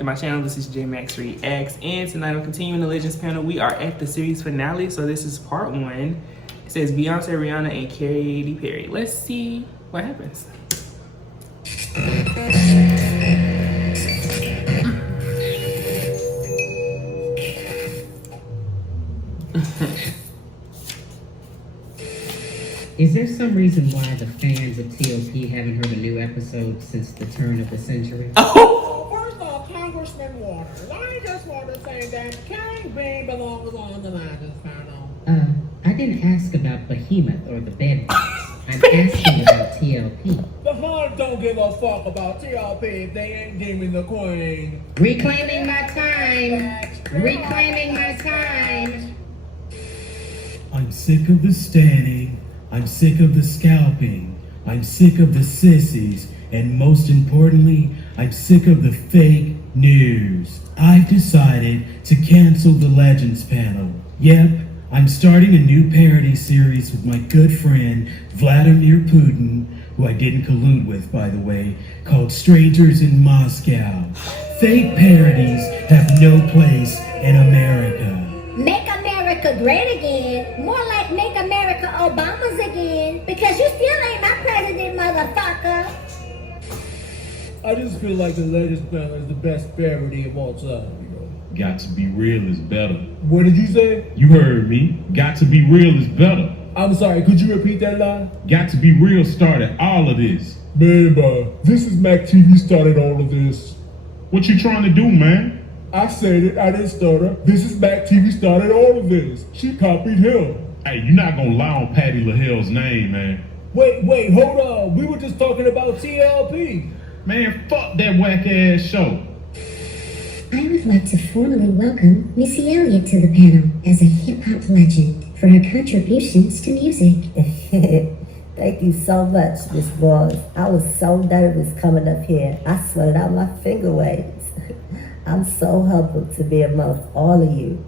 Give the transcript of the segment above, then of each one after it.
to my channel. This is J Max Reacts, and tonight I'm continuing the Legends panel. We are at the series finale, so this is part 1. It says Beyonce, Rihanna, and Katy Perry. Let's see what happens. Is there some reason why the fans of TLP haven't heard a new episode since the turn of the century? Oh! First off, Congressman Waters, I just want to say that King B belongs on the Legends panel. I didn't ask about Behemoth or the Bed Boys. I'm asking about TLP. The Hunt don't give a fuck about TLP if they ain't giving the Queen. Reclaiming my time! Reclaiming my time! I'm sick of the standing. I'm sick of the scalping. I'm sick of the sissies. And most importantly, I'm sick of the fake news. I've decided to cancel the Legends panel. Yep, I'm starting a new parody series with my good friend Vladimir Putin, who I didn't collude with, by the way, called Strangers in Moscow. Fake parodies have no place in America. Make America great again. More like make America Obama's again. Because you still ain't my president, motherfucker. I just feel like the Legends panel is the best parody of all time, you know. Got to be real is better. What did you say? You heard me. Got to be real is better. I'm sorry, could you repeat that line? Got to be real started all of this. Man, this is Mac TV started all of this. What you trying to do, man? I said it, I didn't stutter. This is Mac TV started all of this. She copied him. Hey, you're not gonna lie on Patty LaHelle's name, man. Wait, hold on. We were just talking about TLP. Man, fuck that whack ass show. I would like to formally welcome Missy Elliott to the panel as a hip-hop legend for her contributions to music. Thank you so much, Miss Boss. I was so nervous coming up here. I sweated out my finger waves. I'm so humbled to be amongst all of you.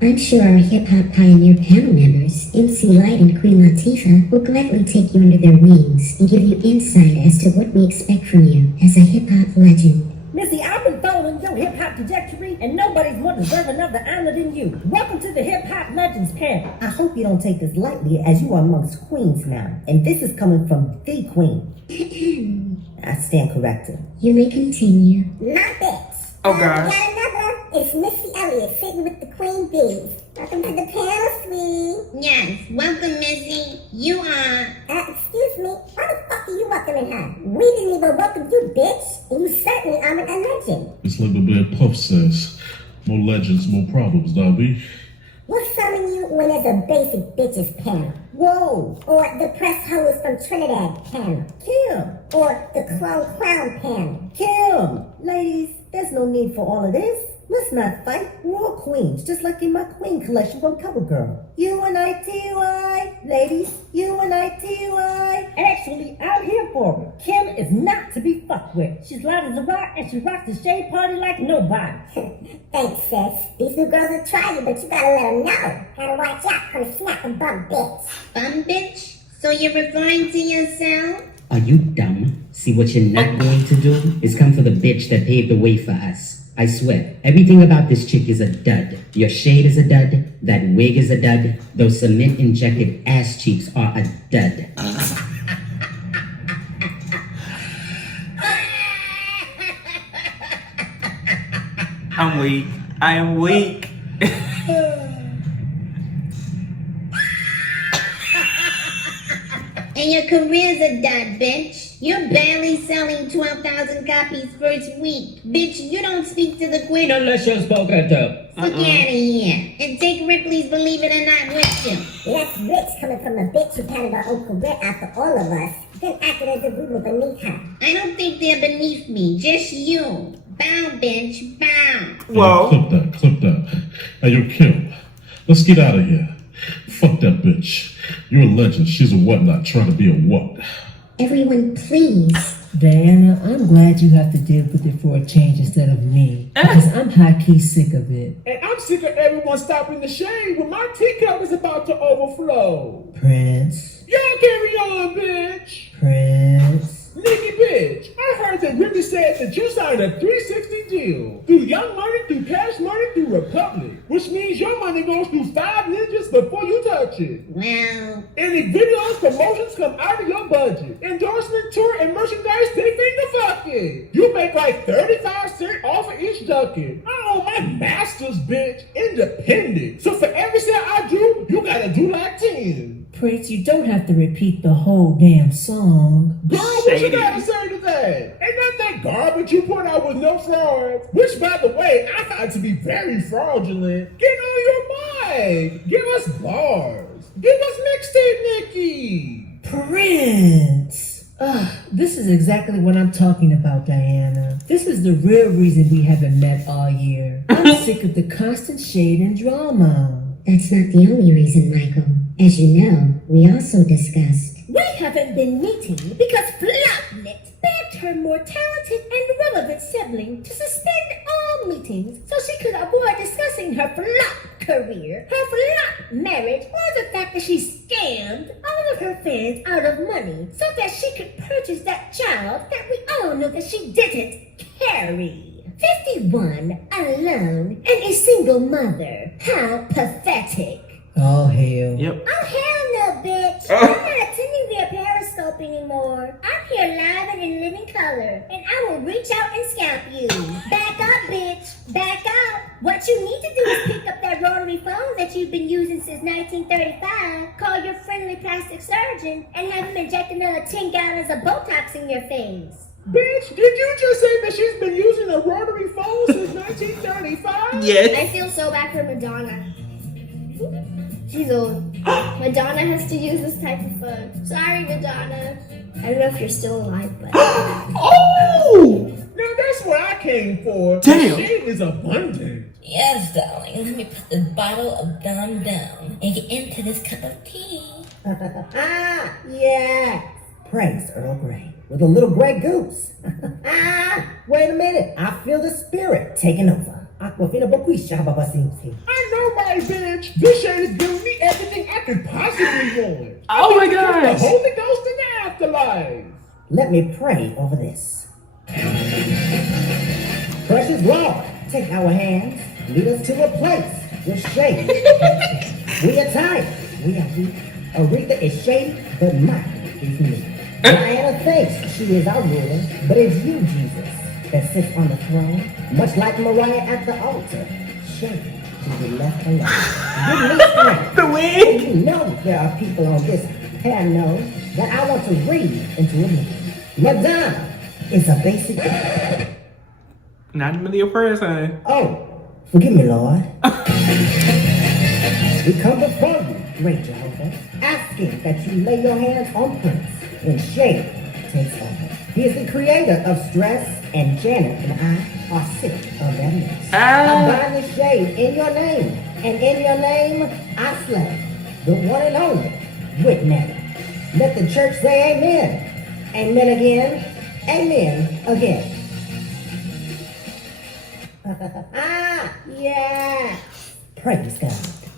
I'm sure our hip-hop pioneer panel members, MC Light and Queen Latifah, will gladly take you under their wings and give you insight as to what we expect from you as a hip-hop legend. Missy, I've been following your hip-hop trajectory, and nobody's more deserving of the honor than you. Welcome to the Hip-Hop Legends panel. I hope you don't take this lightly, as you are amongst queens now. And this is coming from the queen. I stand corrected. You may continue. My bitch. Oh, God. We got another. It's Missy Elliott sitting with the Queen Bees. Welcome to the panel, sweet. Yes, welcome, Missy. You are... Excuse me. Why the fuck are you welcoming her? We didn't even welcome you, bitch. And you certainly aren't a legend. It's like the Bad Puff says. More legends, more problems, Dobby. What's summoning you when there's a basic bitches panel? Whoa! Or the press hose from Trinidad panel? Kim! Or the clone clown panel? Kim! Ladies, there's no need for all of this. Let's not fight. We're all queens, just like in my queen collection from CoverGirl. UNITY, ladies, UNITY. Actually, I'm here for her. Kim is not to be fucked with. She's light as a rock, and she rocks the shade party like nobody. Thanks, sis. These new girls will try you, but you gotta let them know. Gotta watch out for the snap and bum bitch. Bum bitch? So you're referring to yourself? Are you dumb? See, what you're not going to do is come for the bitch that paved the way for us. I swear, everything about this chick is a dud. Your shade is a dud, that wig is a dud, those cement-injected ass cheeks are a dud. I'm weak. I am weak. And your career's a dud, bitch. You're barely selling 12,000 copies first week. Bitch, you don't speak to the queen Unless you're spoken to. Fuck out of here. And take Ripley's Believe It or Not with you. Less rich coming from a bitch who padded her own career after all of us, then acted as if we were beneath her. I don't think they're beneath me, just you. Bow, bitch, bow. Whoa. Clip that. Hey, yo, Kim, let's get out of here. Fuck that bitch. You're a legend. She's a whatnot trying to be a what. Everyone, please. Diana, I'm glad you have to deal with it for a change instead of me. Because I'm high-key sick of it. And I'm sick of everyone stopping the shade when my teacup is about to overflow. Prince. Y'all carry on, bitch. Prince. Nikki bitch, I heard that Ricky said that you signed a 360 deal. Through Young Money, through Cash Money, through Republic. Which means your money goes through 5 ninjas before you touch it. Well, Any videos, promotions come out of your budget. Endorsement, tour, and merchandise, they finger fuck it. You make like 35 cents off of each ducking. I own my masters, bitch. Independent. So for every sale I do, you gotta do like 10. Prince, you don't have to repeat the whole damn song. Girl, what you gotta say to that? Ain't that garbage you put out with no frauds? Which, by the way, I find to be very fraudulent. Get on your mic. Give us bars. Give us mixtape Nikki. Prince! This is exactly what I'm talking about, Diana. This is the real reason we haven't met all year. I'm sick of the constant shade and drama. That's not the only reason, Michael. As you know, we also discussed. We haven't been meeting because Flopnet begged her more talented and relevant sibling to suspend all meetings so she could avoid discussing her flop career, her flop marriage, or the fact that she scammed all of her fans out of money so that she could purchase that child that we all know that she didn't carry. 51, alone, and a single mother. How pathetic. Oh, hell. Yep. Oh, hell no, bitch. I'm not attending via Periscope anymore. I'm here live and in living color, and I will reach out and scalp you. Back up, bitch. Back up. What you need to do is pick up that rotary phone that you've been using since 1935, call your friendly plastic surgeon, and have him inject another 10 gallons of Botox in your face. Bitch, did you just say that she's been using a rotary phone since 1935? Yes. I feel so bad for Madonna. She's old. Madonna has to use this type of phone. Sorry, Madonna. I don't know if you're still alive, but... Oh! Now that's what I came for. Damn. The shade is abundant. Yes, darling. Let me put this bottle of Dum Dum and get into this cup of tea. Yeah. Praise Earl Grey with a little gray goose. Wait a minute. I feel the spirit taking over. Aquafina Boquisha Babasinsi. I know my bitch. This shade is giving me everything I could possibly want. Oh my The gosh. Holy Ghost in the afterlife. Let me pray over this. Precious Lord, take our hands, lead us to a place with shade. We are tired, we are weak. Aretha is shady, but Mike is me. Diana thinks she is our ruler, but it's you, Jesus, that sits on the throne, much like Mariah at the altar. Shady to be left alone. Give me strength. The wig. You know there are people on this panel that I want to read into a movie. Madonna is a basic. Not a million prayers, honey. Oh, forgive me, Lord. We come before you, great Jehovah, asking that you lay your hands on Prince when shade takes over. He is the creator of stress, and Janet and I are sick of that mess. I bind the shade in your name, and in your name I slay the one and only Whitney. Let the church say amen. Amen again. Amen again. Yeah. Praise God.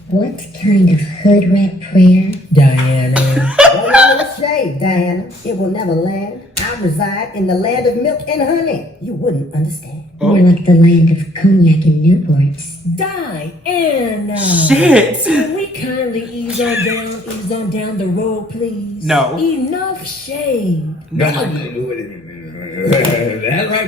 What kind of hood rat prayer? Diana. Don't let the shade, Diana. It will never land. I reside in the land of milk and honey. You wouldn't understand. More like the land of cognac and Newports. Diana. Shit. Can we kindly ease on down the road, please? No. Enough shade. That's right,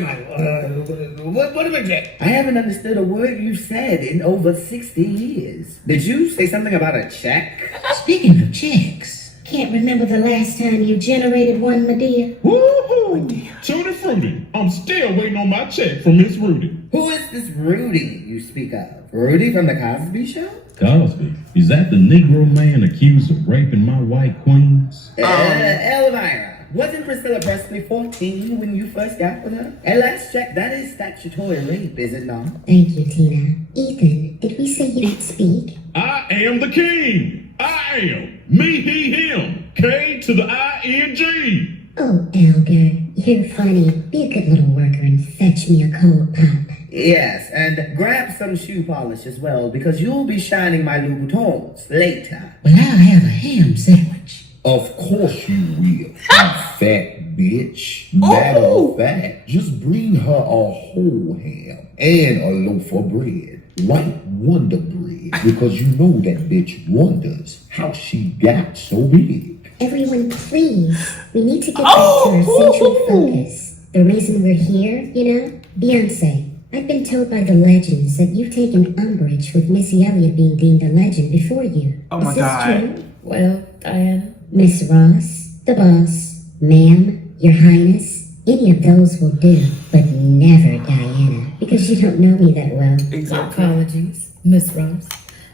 Michael. What did we get? I haven't understood a word you said in over 60 years. Did you say something about a check? Speaking of checks, can't remember the last time you generated one, Medea? Woohoo! Tutti Frutti. I'm still waiting on my check from Miss Rudy. Who is this Rudy you speak of? Rudy from the Cosby Show? Cosby, is that the Negro man accused of raping my white queens? Elvira. Wasn't Priscilla Presley 14 when you first got with her? And let's check, that is statutory rape, is it not? Thank you, Tina. Ethan, did we say you could speak? I am the king. I am. Me, he, him. K to the I-N-G. Oh, Elgar, you're funny. Be a good little worker and fetch me a cold pop. Yes, and grab some shoe polish as well, because you'll be shining my Louboutins later. Well, I'll have a ham sandwich. Of course you will, you fat bitch. Matter of fact, just bring her a whole ham and a loaf of bread. White Wonder bread. Because you know that bitch wonders how she got so big. Everyone, please. We need to get back to our central focus. The reason we're here, you know? Beyonce. I've been told by the legends that you've taken umbrage with Missy Elliott being deemed a legend before you. Oh my Is this God. true? Well, Diana, Miss Ross, the boss, ma'am, your highness, any of those will do, but never Diana, because you don't know me that well. my apologies, Miss Ross.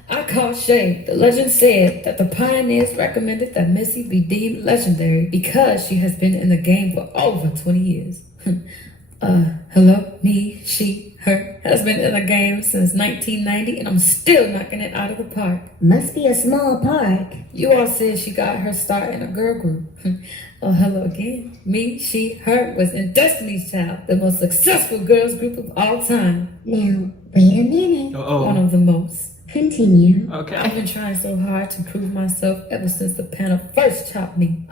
I call shade. The legend said that the pioneers recommended that Missy be deemed legendary because she has been in the game for over 20 years. Hello, me, she, her, has been in the game since 1990 and I'm still knocking it out of the park. Must be a small park. You all said she got her start in a girl group. Oh, hello again. Me, she, her was in Destiny's Child, the most successful girls group of all time. Now, wait a minute. One of the most. Continue. Okay. I've been trying so hard to prove myself ever since the panel first chopped me.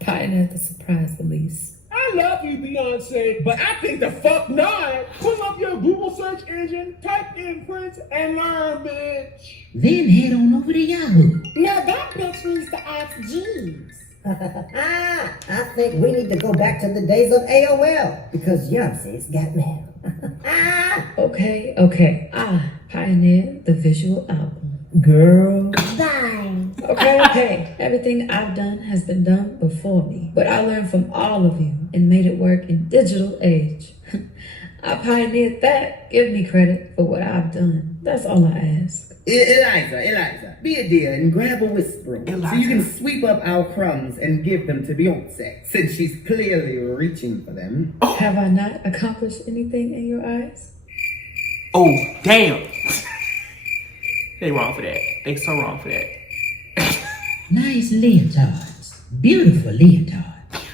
Pioneered the surprise release. I love you, Beyonce, but I think the fuck not. Pull up your Google search engine, type in Prince, and learn, bitch. Then head on over to Yahoo. No, that bitch needs to ask Jeeves. I think we need to go back to the days of AOL because Beyonce's got mail. Okay. Pioneered the visual album. Girl. Fine. Okay. Everything I've done has been done before me. But I learned from all of you and made it work in digital age. I pioneered that. Give me credit for what I've done. That's all I ask. Eliza, be a dear and grab a whisper so you can sweep up our crumbs and give them to Beyonce, since she's clearly reaching for them. Have I not accomplished anything in your eyes? Oh, damn. They wrong for that. They so wrong for that. Nice leotards. Beautiful leotard.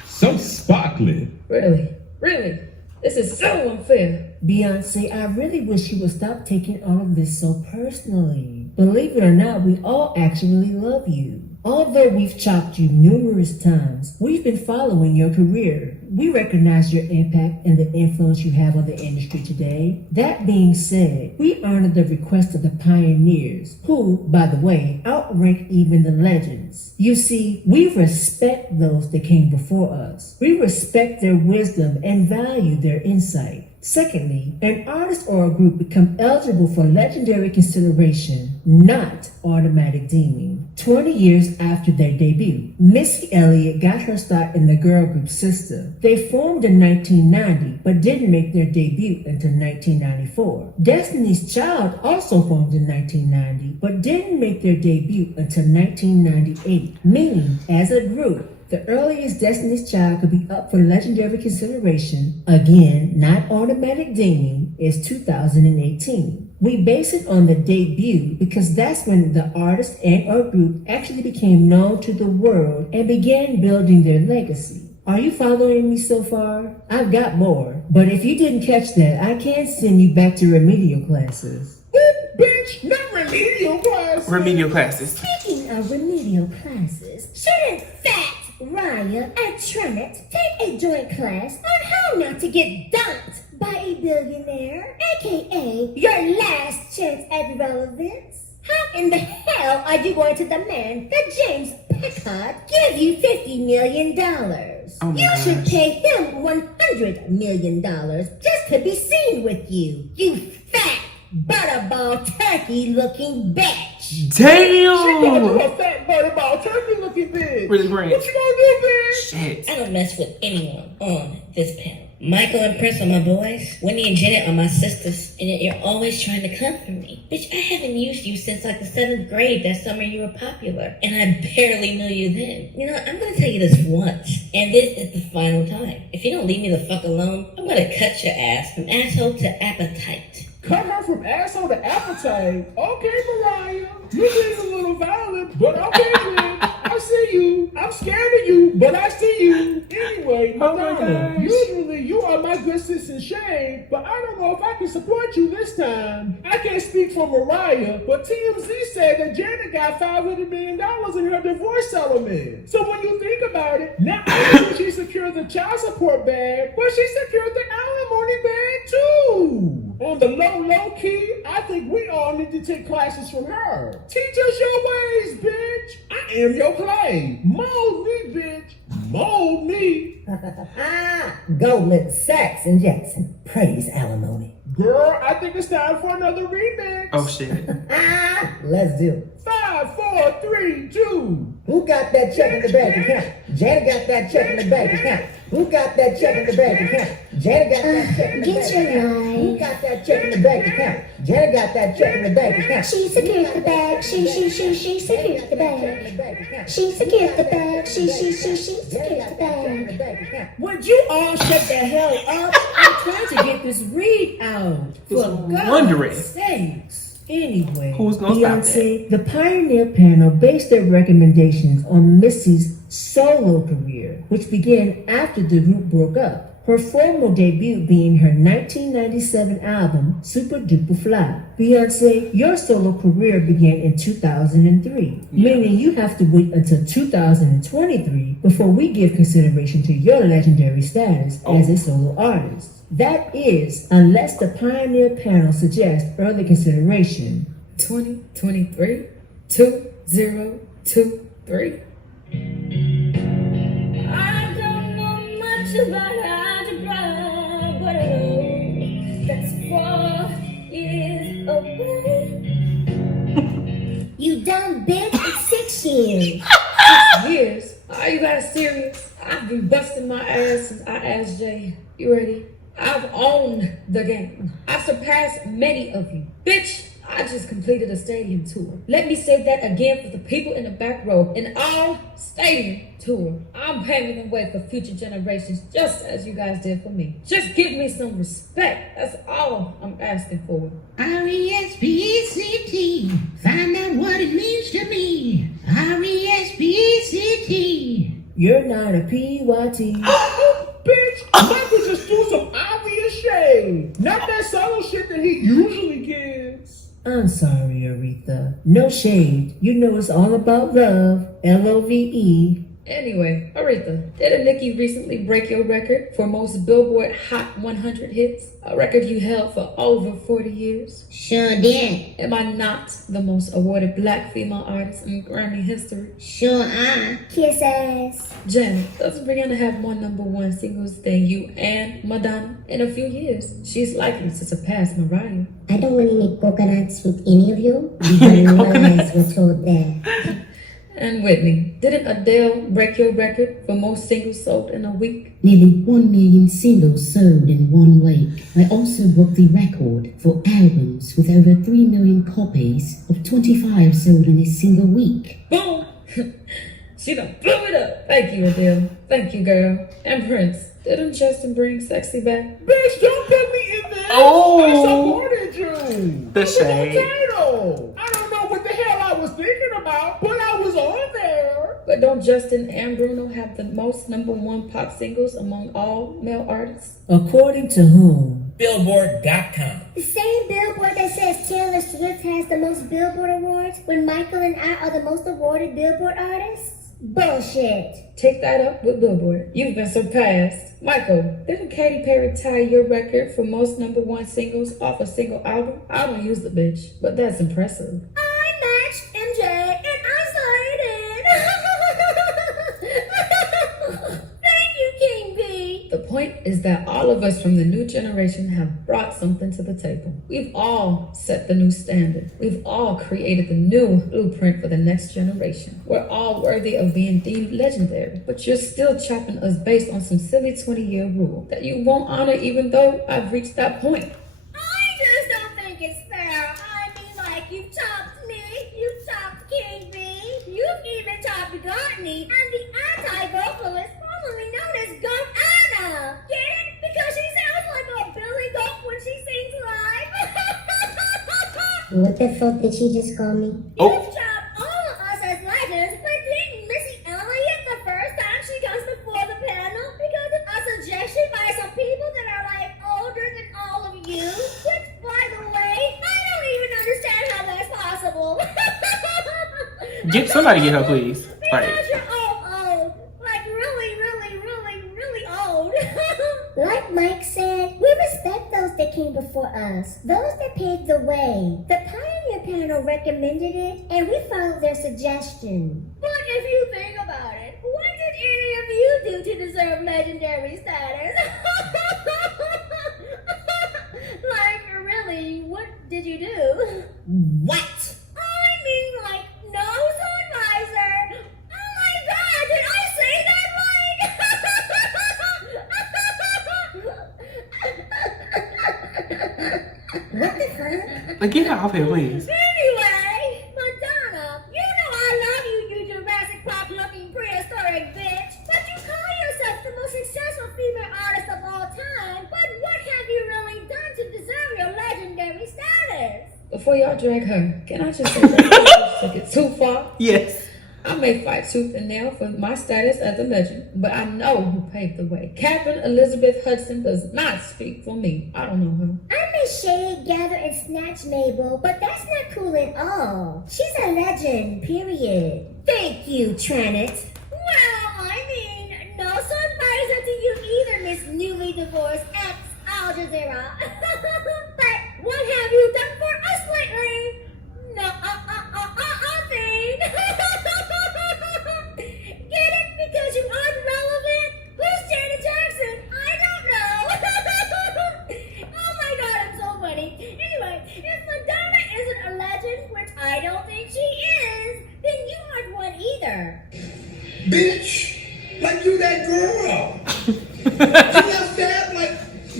So sparkly. Really? This is so unfair. Beyonce, I really wish you would stop taking all of this so personally. Believe it or not, we all actually love you. Although we've chopped you numerous times, we've been following your career. We recognize your impact and the influence you have on the industry today. That being said, we honor the request of the pioneers, who, by the way, outrank even the legends. You see, we respect those that came before us. We respect their wisdom and value their insight. Secondly, an artist or a group become eligible for legendary consideration, not automatic deeming. 20 years after their debut, Missy Elliott got her start in the girl group system. They formed in 1990, but didn't make their debut until 1994. Destiny's Child also formed in 1990, but didn't make their debut until 1998, meaning, as a group, the earliest Destiny's Child could be up for legendary consideration, again, not automatic deeming, is 2018. We base it on the debut because that's when the artist and or group actually became known to the world and began building their legacy. Are you following me so far? I've got more, but if you didn't catch that, I can send you back to remedial classes. Bitch, not remedial classes. Remedial classes. Speaking of remedial classes, shouldn't Fat, Raya, and Trinit take a joint class on how not to get dumped by a billionaire, aka your last chance at relevance? How in the hell are you going to demand that James Pickard give you $50 million? You should pay him $100 million just to be seen with you, you fat, butterball turkey-looking bitch. Damn! You a fat butterball turkey-looking bitch. Really great. What you gonna do, bitch? Shit. I don't mess with anyone on this panel. Michael and Prince are my boys. Wendy and Janet are my sisters. And yet you're always trying to come for me. Bitch, I haven't used you since like the 7th grade that summer you were popular. And I barely knew you then. You know, I'm gonna tell you this once. And this is the final time. If you don't leave me the fuck alone, I'm gonna cut your ass from asshole to appetite. Cut her from asshole to appetite. Okay, Mariah. You being a little violent, but okay, then. I see you. I'm scared of you, but I see you. Anyway, Oh my Madonna, gosh. usually you are my good sis in shame, but I don't know if I can support you this time. I can't speak for Mariah, but TMZ said that Janet got $500 million in her divorce settlement. So when you think about it, not only did she secure the child support bag, but she secured the alimony bag too. On the low key, I think we all need to take classes from her. Teach us your ways, bitch. I am your clay. Mold me, bitch. Mold me. Goldman Sachs and Jackson. Praise alimony. Girl, I think it's time for another remix. Oh shit. Let's do it. 5, 4, 3, 2. Who got that check in the bank account? Janet got that check in the bank account. Who got that check in the bank account? Janet got that check in the Get bank your account. Who life. got that check in the bank account? Janet got that check in the bank account. She secured the bag. She secured the bag. She secured the bag. She secured the bag. Would you all shut the hell up? I'm trying to get this read out. For wondering. God's sakes. Anyway, Who's gonna stop Beyonce, the Pioneer panel based their recommendations on Missy's solo career, which began after the group broke up. Her formal debut being her 1997 album, Super Duper Fly. Beyonce, your solo career began in 2003, meaning you have to wait until 2023 before we give consideration to your legendary status as a solo artist. That is, unless the Pioneer panel suggests early consideration. 2023? 2023? I don't know much about algebra, but I know that's 4 years away. You dumb bitch. It's 6 years. 6 years? Are you guys serious? I've been busting my ass since I asked Jay. You ready? I've owned the game. I've surpassed many of you. Bitch, I just completed a stadium tour. Let me say that again for the people in the back row. An all-stadium tour. I'm paving the way for future generations just as you guys did for me. Just give me some respect. That's all I'm asking for. R-E-S-P-E-C-T. Find out what it means to me. R-E-S-P-E-C-T. You're not a PYT. Bitch, Michael just threw some obvious shade. Not that subtle shit that he usually gives. I'm sorry, Aretha. No shade. You know it's all about love. L-O-V-E. Anyway, Aretha, didn't Nicki recently break your record for most Billboard Hot 100 hits? A record you held for over 40 years? Sure did. Am I not the most awarded black female artist in Grammy history? Sure are. Kiss ass. Janet, doesn't Rihanna have more #1 singles than you and Madonna? In a few years, she's likely to surpass Mariah. I don't want to make coconuts with any of you. You don't realize we're told that. And Whitney, didn't Adele break your record for most singles sold in a week? Nearly 1 million singles sold in 1 week. I also broke the record for albums with over 3 million copies of 25 sold in a single week. Boom! She done blew it up. Thank you, Adele. Thank you, girl. And Prince, didn't Justin bring Sexy back? Bitch, don't put me in there. Oh. I supported you. The It was shade. on title. I don't know what the hell I was thinking about, but I was on there. But don't Justin and Bruno have the most #1 pop singles among all male artists? According to whom? Billboard.com. The same billboard that says Taylor Swift has the most Billboard awards when Michael and I are the most awarded Billboard artists? Bullshit. Take that up with Billboard. You've been surpassed. Michael, didn't Katy Perry tie your record for most #1 singles off a single album? I don't use the bitch, but that's impressive. I matched MJ and I cited. Thank you, King B. The point is that all of us from the new generation have brought something to the table. We've all set the new standard. We've all created the new blueprint for the next generation. We're all worthy of being deemed legendary, but you're still chopping us based on some silly 20-year rule that you won't honor even though I've reached that point. I just don't think it's fair. I mean, like, you've topped me, you've topped King B, you've even topped Gartney, and the anti-vocalist formerly known as Goat Anna. Get it? Because she sounds like a Billy Goat when she sings live. What the fuck did she just call me? You've chopped all of us as legends, but didn't Missy Elliott Somebody get her, please. Like, Because you're old. Like really, really, really, really old. Like Mike said, we respect those that came before us, those that paved the way. The Pioneer Panel recommended it, and we followed their suggestion. But if you think about it, what did any of you do to deserve legendary status? Like, really, what did you do? What? I mean, like, no supervisor. Oh my god, did I say that right? What the fuck? like, get her off here, please. Anyway, Madonna, you know I love you, you Jurassic Park looking prehistoric bitch. But you call yourself the most successful female artist of all time. But what have you really done to deserve your legendary status? Before y'all drag her, can I just say that took it too far? Yes. I may fight tooth and nail for my status as a legend, but I know who paved the way. Catherine Elizabeth Hudson does not speak for me. I don't know her. I may shade, gather, and snatch Mabel, but that's not cool at all. She's a legend, period. Thank you, Tranit. Well, I mean, no surprise to you either, Miss Newly Divorced ex-Al Jazeera. But what have you done for us lately? No, nothing. Get it? Because you aren't relevant? Who's Janet Jackson? I don't know. Oh my god, I'm so funny. Anyway, if Madonna isn't a legend, which I don't think she is, then you aren't one either. Bitch, like you that girl.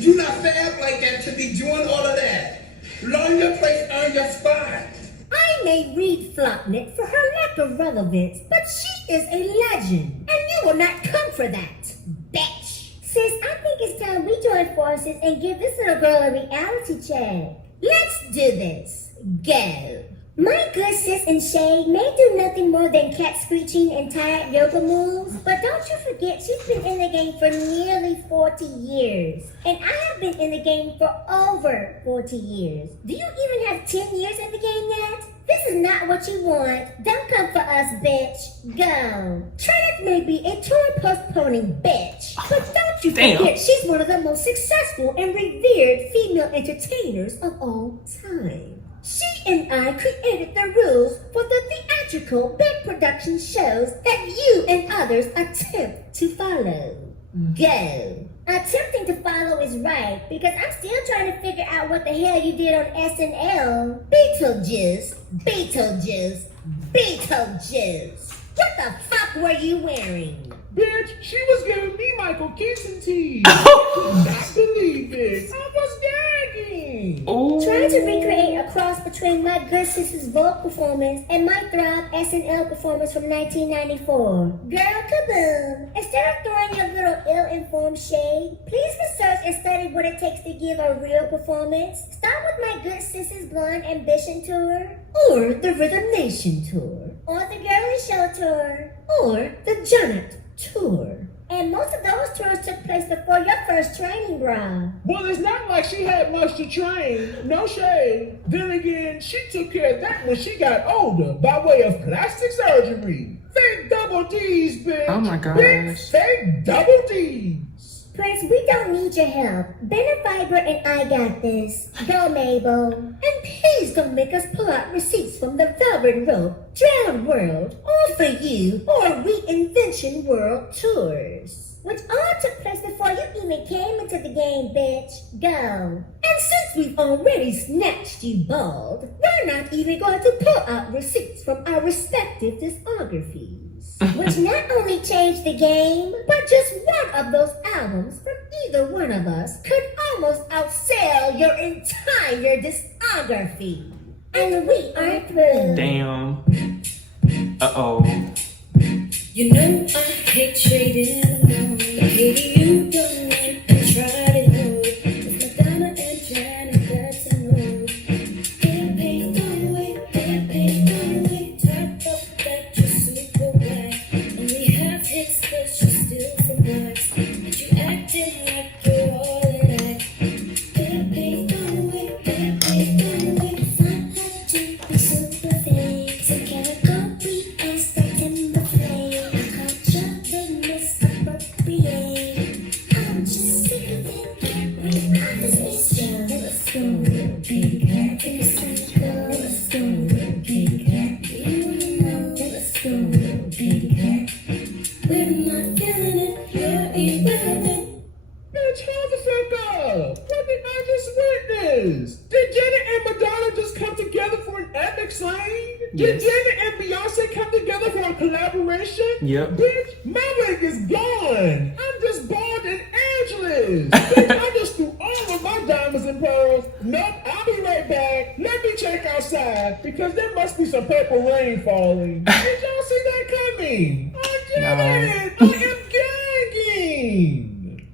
you not fab like that to be doing all of that. Learn your place, earn your spot. I may read Flopnet for her lack of relevance, but she is a legend, and you will not come for that, bitch. Sis, I think it's time we join forces and give this little girl a reality check. Let's do this. Go. My good sis and Shay may do nothing more than cat screeching and tired yoga moves, but don't you forget she's been in the game for nearly 40 years. And I have been in the game for over 40 years. Do you even have 10 years in the game yet? This is not what you want. Don't come for us, bitch. Go. Trinity may be a tour postponing bitch, but don't you forget she's one of the most successful and revered female entertainers of all time. She and I created the rules for the theatrical big production shows that you and others attempt to follow. Go. Attempting to follow is right, because I'm still trying to figure out what the hell you did on SNL. Beetlejuice. What the fuck were you wearing? Bitch, she was giving me Michael Keaton tea. I could not believe it. I was gagging. Trying to recreate a cross between my good sister's Vogue performance and my Thrive SNL performance from 1994. Girl, kaboom! Instead of throwing your little ill-informed shade, please research and study what it takes to give a real performance. Start with my good sister's Blonde Ambition tour, or the Rhythm Nation tour, or the Girly Show tour, or the Janet tour. And most of those tours took place before your first training, bra. Well, it's not like she had much to train. No shade. Then again, she took care of that when she got older by way of plastic surgery. Fake double D's, bitch. Oh my gosh. Big fake double D's. Prince, we don't need your help. Benefiber and I got this. Go, Mabel. And please don't make us pull out receipts from the Velvet Rope, Drown World, All For You, or Reinvention World tours, which all took place before you even came into the game, bitch. Go. And since we've already snatched you bald, we're not even going to pull out receipts from our respective discographies. Which not only changed the game, but just one of those albums from either one of us could almost outsell your entire discography. And we are through. Damn. Uh-oh. You know I hate trading alone. Katy, you don't like to try to hold. It's Madonna and Janet, that's a no. Get paid, don't wait, get paid, don't wait. Top up that you're super white. Only half hits, but she's still from wax. But you acting like you're all that. Get paid, don't wait, get paid, don't wait. If I had to be super fake, some category Did Yes. Janet and Beyonce come together for a collaboration? Yep. Bitch, my wig is gone. I'm just bald and ageless. Bitch, I just threw all of my diamonds and pearls. Nope, I'll be right back. Let me check outside because there must be some purple rain falling. Did y'all see that coming? I did it. I am gagging.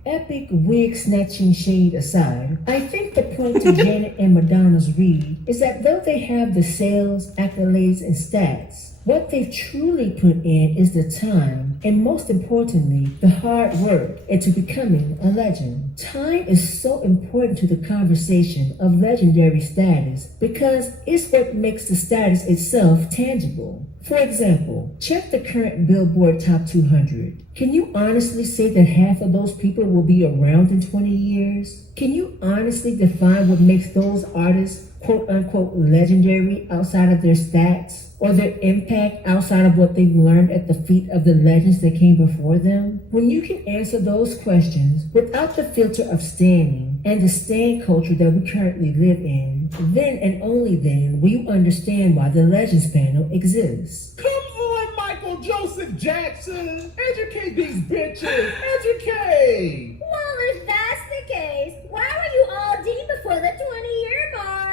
Epic wig snatching shade aside, I think the point to Janet and Madonna's read is that though they have the sales, accolades, and stats, what they've truly put in is the time and most importantly, the hard work into becoming a legend. Time is so important to the conversation of legendary status because it's what makes the status itself tangible. For example, check the current Billboard Top 200. Can you honestly say that half of those people will be around in 20 years? Can you honestly define what makes those artists quote-unquote legendary outside of their stats? Or their impact outside of what they've learned at the feet of the legends that came before them? When you can answer those questions without the filter of standing and the stand culture that we currently live in, then and only then will you understand why the Legends panel exists. Come on, Michael Joseph Jackson. Educate these bitches. Educate. Well, if that's the case, why were you all deemed before the 20-year mark?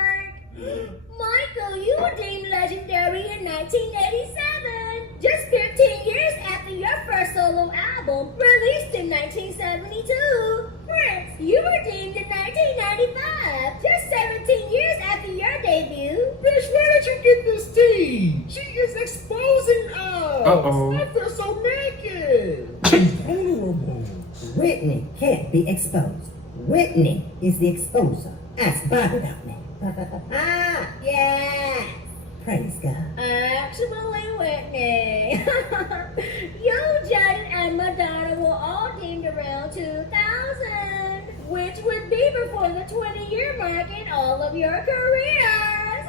Michael, you were deemed legendary in 1987, just 15 years after your first solo album, released in 1972. Prince, you were deemed in 1995, just 17 years after your debut. Bitch, where did you get this tea? She is exposing us. Uh-oh. I feel so naked. Vulnerable. Whitney can't be exposed. Whitney is the exposer. Ask Bobby about me. Yeah. Praise God. Actually, Whitney, you, Janet, and Madonna were all deemed around 2000, which would be before the 20-year mark in all of your careers.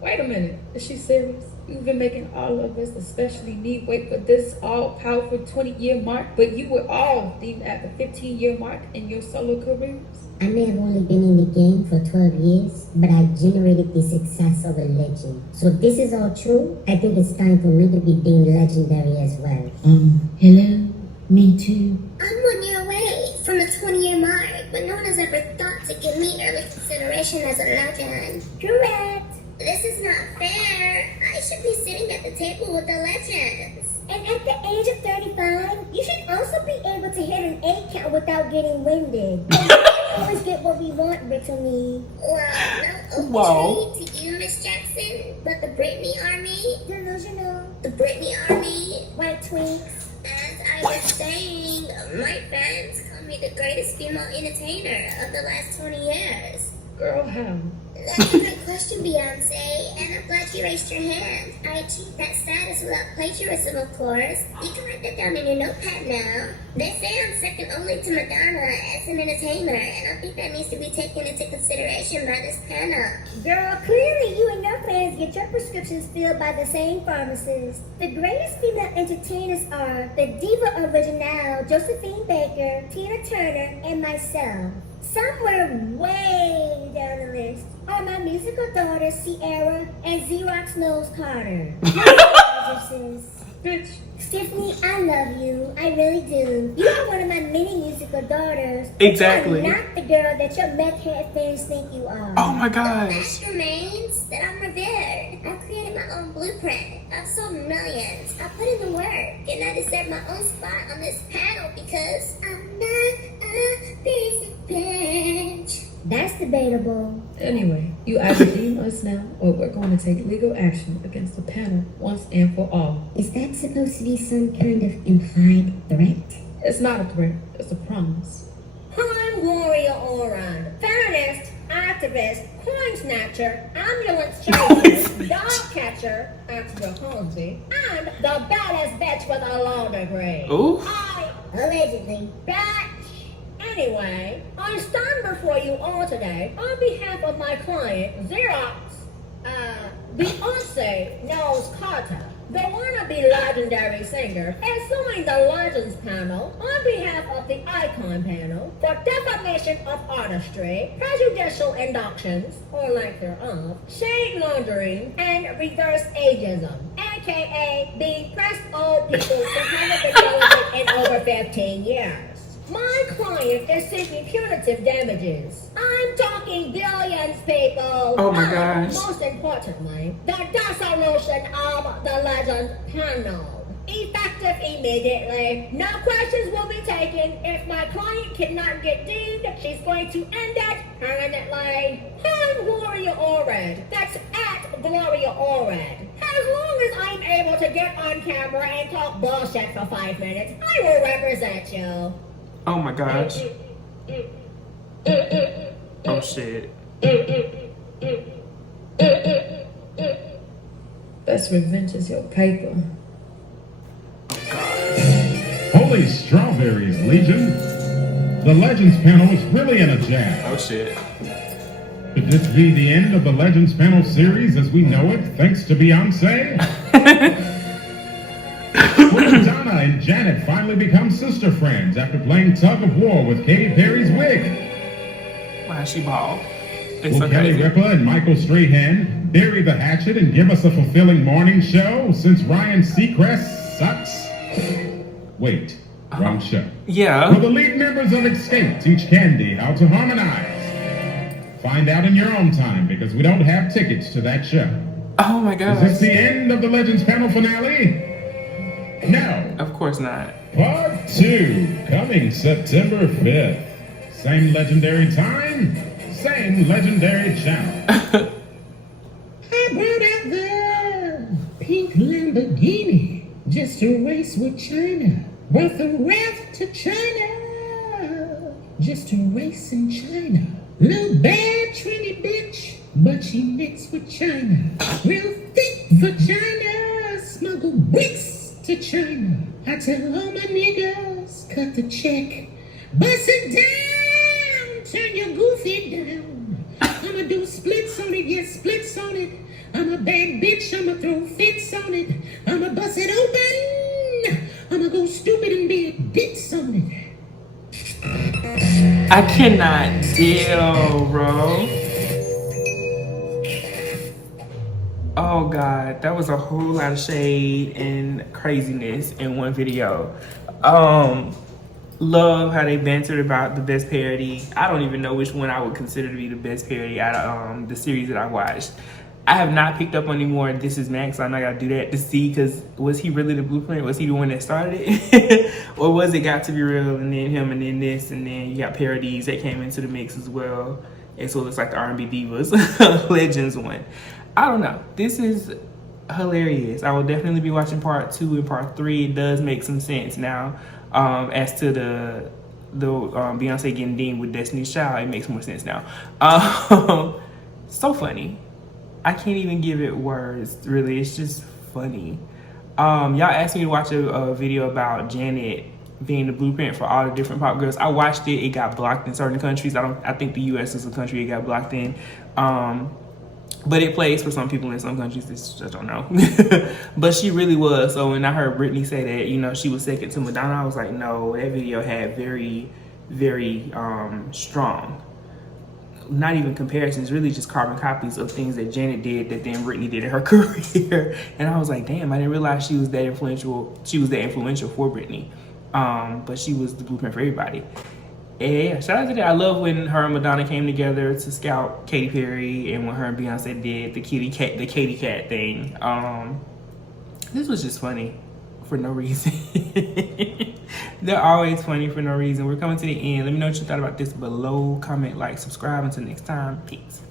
Wait a minute, is she serious? You've been making all of us, especially me, wait for this all-powerful 20-year mark, but you were all deemed at the 15-year mark in your solo careers? I may have only been in the game for 12 years, but I generated the success of a legend. So if this is all true, I think it's time for me to be deemed legendary as well. Hello? Me too. I'm 1 year away from the 20-year mark, but no one has ever thought to give me early consideration as a legend. Correct. This is not fair. I should be sitting at the table with the legends. And at the age of 35, you should also be able to hit an 8 count without getting winded. We don't always get what we want, Brittany. Well, no Wow. trade to you, Miss Jackson, but the Britney Army, Delusional. the Britney Army. White twinks. As I was saying, my fans call me the greatest female entertainer of the last 20 years. Girl, how? That's a good question, Beyonce, and I'm glad you raised your hand. I achieved that status without plagiarism, of course. You can write that down in your notepad now. They say I'm second only to Madonna as an entertainer, and I think that needs to be taken into consideration by this panel. Girl, clearly you and your fans get your prescriptions filled by the same pharmacist. The greatest female entertainers are the Diva Originale, Josephine Baker, Tina Turner, and myself. Somewhere way down the list are my musical daughters Sierra and Xerox Nose Carter. Bitch. Tiffany, I love you. I really do. You are one of my many musical daughters. Exactly. You are not the girl that your meth head fans think you are. Oh my gosh. That remains that I'm revered. I created my own blueprint. I've sold millions. I put in the work, and I deserve my own spot on this panel because I'm not a basic bitch. That's debatable. Anyway, you either deem us now, or we're going to take legal action against the panel once and for all. Is that supposed to be some kind of implied threat? It's not a threat, it's a promise. I'm Gloria Oron, feminist, activist, coin snatcher, ambulance chaser, dog catcher, extra Hornsby, and the baddest bitch with a law degree. Ooh. Allegedly. Bitch. Anyway, I stand before you all today on behalf of my client, Xerox, Beyonce Nose Carter, the wannabe legendary singer, is suing the Legends panel on behalf of the Icon panel for defamation of artistry, prejudicial inductions, or lack thereof, shade laundering, and reverse ageism, aka being pressed old people who haven't been relevant in over 15 years. My client is seeking punitive damages. I'm talking billions, people. Oh my gosh. Most importantly, the dissolution of the Legends panel. Effective immediately. No questions will be taken. If my client cannot get deemed, she's going to end it permanently. I'm Gloria Orred. That's at Gloria Orred. As long as I'm able to get on camera and talk bullshit for 5 minutes, I will represent you. Oh my gosh. Oh shit. Best revenge is your paper. Holy strawberries, Legion! The Legends panel is really in a jam. Oh shit. Could this be the end of the Legends panel series as we know it, thanks to Beyonce? Will Madonna and Janet finally become sister friends after playing tug of war with Katy Perry's wig? Why she bald? It's Will so Kelly crazy. Ripa and Michael Strahan bury the hatchet and give us a fulfilling morning show since Ryan Seacrest sucks? Wait, wrong show. Yeah. Will the lead members of Escape teach Candy how to harmonize? Find out in your own time because we don't have tickets to that show. Oh my Is gosh. this the end of the Legends panel finale? No. Of course not. Part 2, coming September 5th. Same legendary time, same legendary channel. I brought out the pink Lamborghini just to race with China. Brought the wrath to China just to race in China. Little bad Trini bitch, but she mixed with China. Real thick vagina, smuggle bricks to China. I tell all my niggas, cut the check, bust it down, turn your goofy down. I'ma do splits on it, yes, splits on it. I'm a bad bitch, I'ma throw fits on it. I'ma bust it open, I'ma go stupid and be a ditz on it. I cannot deal, bro. Oh God, that was a whole lot of shade and craziness in one video. Love how they bantered about the best parody. I don't even know which one I would consider to be the best parody out of the series that I watched. I have not picked up on any more This Is Max, so I know I gotta do that to see, because was he really the blueprint? Was he the one that started it? Or was it Got to Be Real and then him and then this, and then you got parodies that came into the mix as well. And so it looks like the R&B Divas Legends one. I don't know. This is hilarious. I will definitely be watching part 2 and part 3. It does make some sense now. As to the Beyonce getting deemed with Destiny's Child, it makes more sense now. So funny. I can't even give it words, really. It's just funny. Y'all asked me to watch a video about Janet being the blueprint for all the different pop girls. I watched it. It got blocked in certain countries. I think the US is a country it got blocked in. But it plays for some people in some countries. I don't know. But she really was. So when I heard Britney say that, you know, she was second to Madonna, I was like, no, that video had very, very strong, not even comparisons, really just carbon copies of things that Janet did that then Britney did in her career. And I was like, damn, I didn't realize she was that influential. She was that influential for Britney. But she was the blueprint for everybody. And yeah, shout out to that. I love when her and Madonna came together to scout Katy Perry, and when her and Beyonce did the Katy Cat thing. This was just funny for no reason. They're always funny for no reason. We're coming to the end. Let me know what you thought about this below. Comment, like, subscribe. Until next time, peace.